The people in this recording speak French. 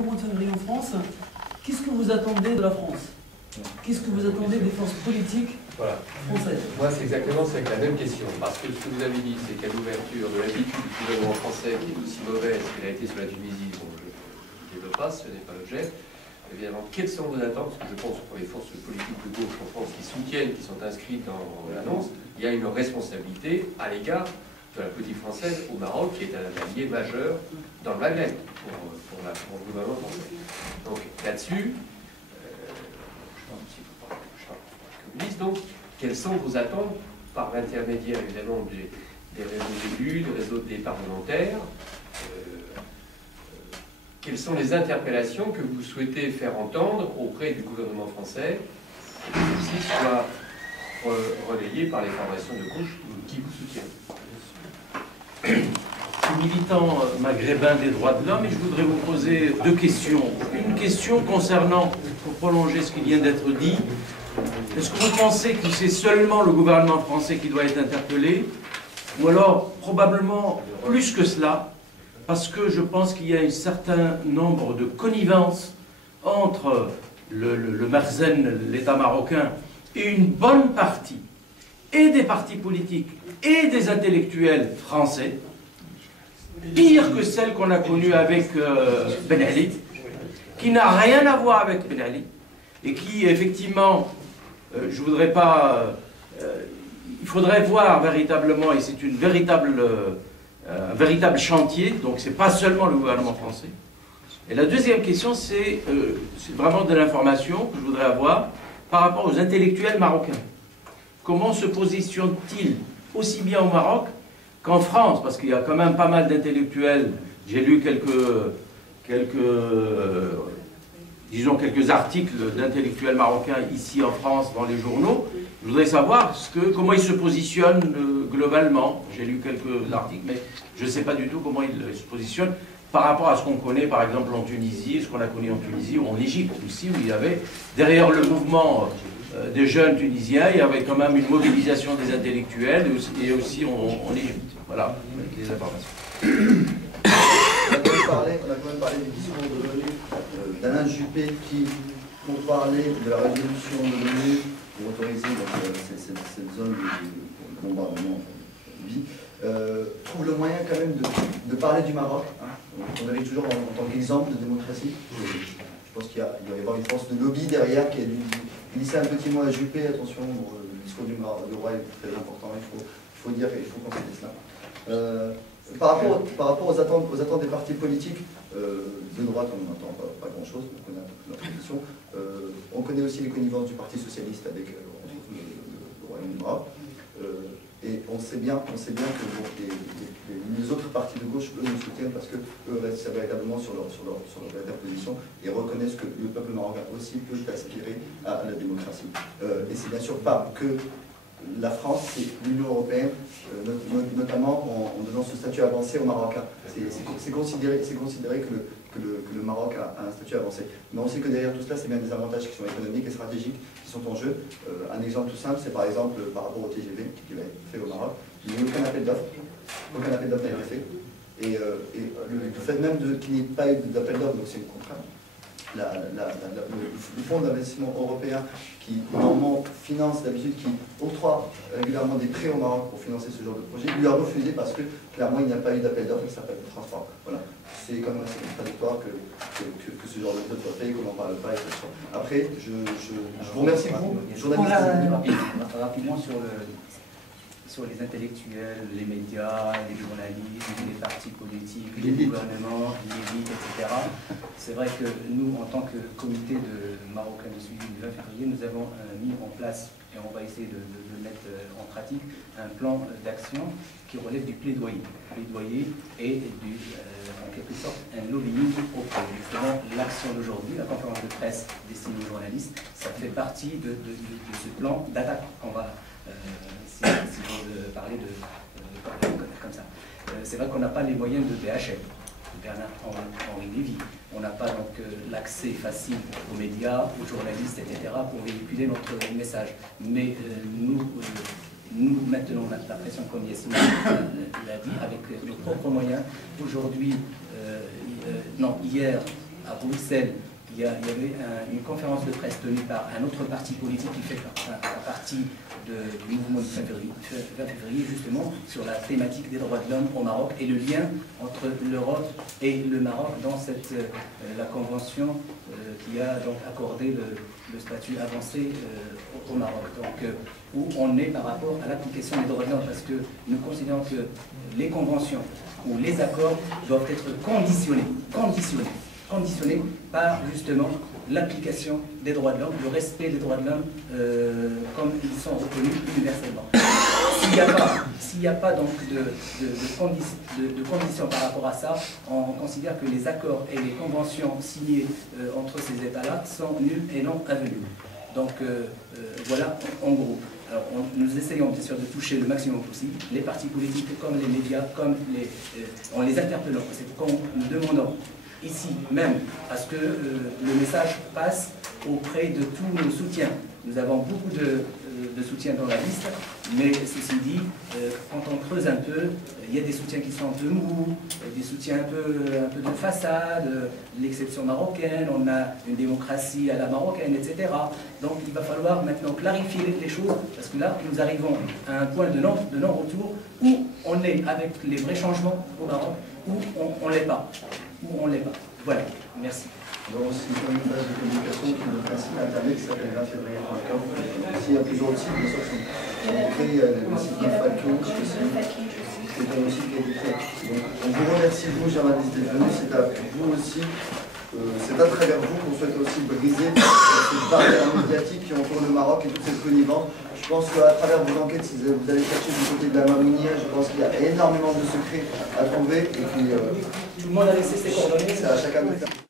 mouvement de février en France, qu'est-ce que vous attendez de la France? Qu'est-ce que vous attendez des forces politiques françaises? Moi, c'est exactement la même question. Parce que ce que vous avez dit, c'est qu'à l'ouverture de l'attitude du gouvernement français, qui est aussi mauvaise qu'elle a été sur la Tunisie, dont je ne développe pas, ce n'est pas l'objet. Évidemment, quelles sont vos attentes? Parce que je pense que pour les forces politiques de gauche en France qui soutiennent, qui sont inscrites dans l'annonce, il y a une responsabilité à l'égard de la politique française au Maroc, qui est un allié majeur dans le Maghreb pour le gouvernement français. Donc là-dessus, donc, quelles sont vos attentes par l'intermédiaire évidemment des réseaux d'élus, des réseaux des parlementaires? Quelles sont les interpellations que vous souhaitez faire entendre auprès du gouvernement français et que ceci soit relayé par les formations de gauche qui vous soutiennent? Je suis militant maghrébin des droits de l'homme et je voudrais vous poser deux questions. Une question concernant, pour prolonger ce qui vient d'être dit, est-ce que vous pensez que c'est seulement le gouvernement français qui doit être interpellé, ou alors probablement plus que cela, parce que je pense qu'il y a un certain nombre de connivences entre le Merzen, l'État marocain, et une bonne partie, et des partis politiques, et des intellectuels français, pire que celle qu'on a connue avec Ben Ali, qui n'a rien à voir avec Ben Ali, et qui, effectivement, je voudrais pas... il faudrait voir véritablement, et c'est un véritable chantier, donc c'est pas seulement le gouvernement français. Et la deuxième question, c'est vraiment de l'information que je voudrais avoir par rapport aux intellectuels marocains. Comment se positionnent-ils aussi bien au Maroc qu'en France? Parce qu'il y a quand même pas mal d'intellectuels. J'ai lu disons quelques articles d'intellectuels marocains ici en France dans les journaux. Je voudrais savoir comment ils se positionnent globalement. J'ai lu quelques articles, mais je ne sais pas du tout comment ils se positionnent par rapport à ce qu'on connaît par exemple en Tunisie, ce qu'on a connu en Tunisie ou en Égypte aussi, où il y avait derrière le mouvement des jeunes Tunisiens, il y avait quand même une mobilisation des intellectuels et aussi en Égypte. Voilà, les informations. On a quand même parlé du discours de l'ONU d'Alain Juppé qui, pour parler de la résolution de l'ONU pour autoriser cette zone de bombardement trouve le moyen quand même de parler du Maroc. On avait toujours en tant qu'exemple de démocratie. Je pense qu'il doit y avoir une force de lobby derrière qui a dû glisser un petit mot à Juppé. Attention, le discours du roi est très important, il faut dire qu'il faut considérer cela. Par rapport aux attentes des partis politiques, de droite, on n'entend pas grand-chose, on connaît un peu leur position. On connaît aussi les connivences du Parti Socialiste avec le Royaume du Maroc. Et on sait bien que les autres partis de gauche, eux, nous soutiennent parce qu'eux restent véritablement sur leur véritable position et reconnaissent que le peuple marocain aussi peut aspirer à la démocratie. Et c'est bien sûr pas que la France, c'est l'Union européenne, notamment en donnant ce statut avancé aux Marocains. C'est considéré que le Maroc a un statut avancé. Mais on sait que derrière tout cela, c'est bien des avantages qui sont économiques et stratégiques qui sont en jeu. Un exemple tout simple, c'est par exemple par rapport au TGV qui va être fait au Maroc. Il n'y a aucun appel d'offres. Aucun appel d'offres n'a été fait. Et le fait même qu'il n'y ait pas eu d'appel d'offres, donc c'est une contrainte. Le fonds d'investissement européen qui normalement finance d'habitude, qui octroie régulièrement des prêts au Maroc pour financer ce genre de projet, lui a refusé parce que clairement il n'y a pas eu d'appel d'offres et que ça s'appelle le transport. Voilà. C'est quand même assez contradictoire que ce genre de choses soit fait et qu'on n'en parle pas, etc. Après, je vous remercie vous, journalistes. Rapidement sur les intellectuels, les médias, les journalistes, les partis politiques, les gouvernements, l'élite, etc. C'est vrai que nous, en tant que comité marocain de suivi du 20 février, nous avons mis en place, et on va essayer de le mettre en pratique, un plan d'action qui relève du plaidoyer. Plaidoyer et en quelque sorte un lobbying auprès. Justement, l'action d'aujourd'hui, la conférence de presse destinée aux journalistes, ça fait partie de ce plan d'attaque qu'on va... si j'ose parler comme ça. C'est vrai qu'on n'a pas les moyens de BHL, de Bernard-Henri Lévy. On n'a pas donc l'accès facile aux médias, aux journalistes, etc. pour véhiculer notre message. Mais nous maintenons la pression comme Yassine l'a dit, avec nos propres moyens. Aujourd'hui, hier, à Bruxelles, il y avait une conférence de presse tenue par un autre parti politique qui fait partie du mouvement du 20 février, justement, sur la thématique des droits de l'homme au Maroc et le lien entre l'Europe et le Maroc dans la convention qui a donc accordé le statut avancé au Maroc. Donc, où on est par rapport à l'application des droits de l'homme, parce que nous considérons que les conventions ou les accords doivent être conditionnés par justement l'application des droits de l'homme, le respect des droits de l'homme comme ils sont reconnus universellement. S'il n'y a pas donc de conditions par rapport à ça, on considère que les accords et les conventions signées entre ces États-là sont nuls et non avenus. Donc voilà en gros. Alors, nous essayons bien sûr de toucher le maximum possible, les partis politiques comme les médias, en les interpellant. C'est pourquoi nous demandons ici même à ce que le message passe auprès de tous nos soutiens. Nous avons beaucoup de soutiens dans la liste, mais ceci dit, quand on creuse un peu, il y a des soutiens qui sont un peu mous, des soutiens un peu de façade, l'exception marocaine, on a une démocratie à la marocaine, etc. Donc il va falloir maintenant clarifier les choses, parce que là, nous arrivons à un point de non-retour où on est avec les vrais changements au Maroc, où on ne l'est pas. Voilà, merci. Nous avons aussi une page de communication qui est notre site internet qui s'appelle 20février.com. Ici, il y a plusieurs sites, bien sûr, qui sont créés. Il y a le site de Falco aussi, qui est un site qui a été créé. Donc, on vous remercie, vous, journalistes, d'être venus. C'est à vous aussi, c'est à travers vous qu'on souhaite aussi briser cette barrière médiatique qui entoure le Maroc et toute cette connivence. Je pense qu'à travers vos enquêtes, si vous allez chercher du côté de la Mamounia, je pense qu'il y a énormément de secrets à trouver. Et puis, tout le monde a laissé ses coordonnées. C'est à chacun de faire.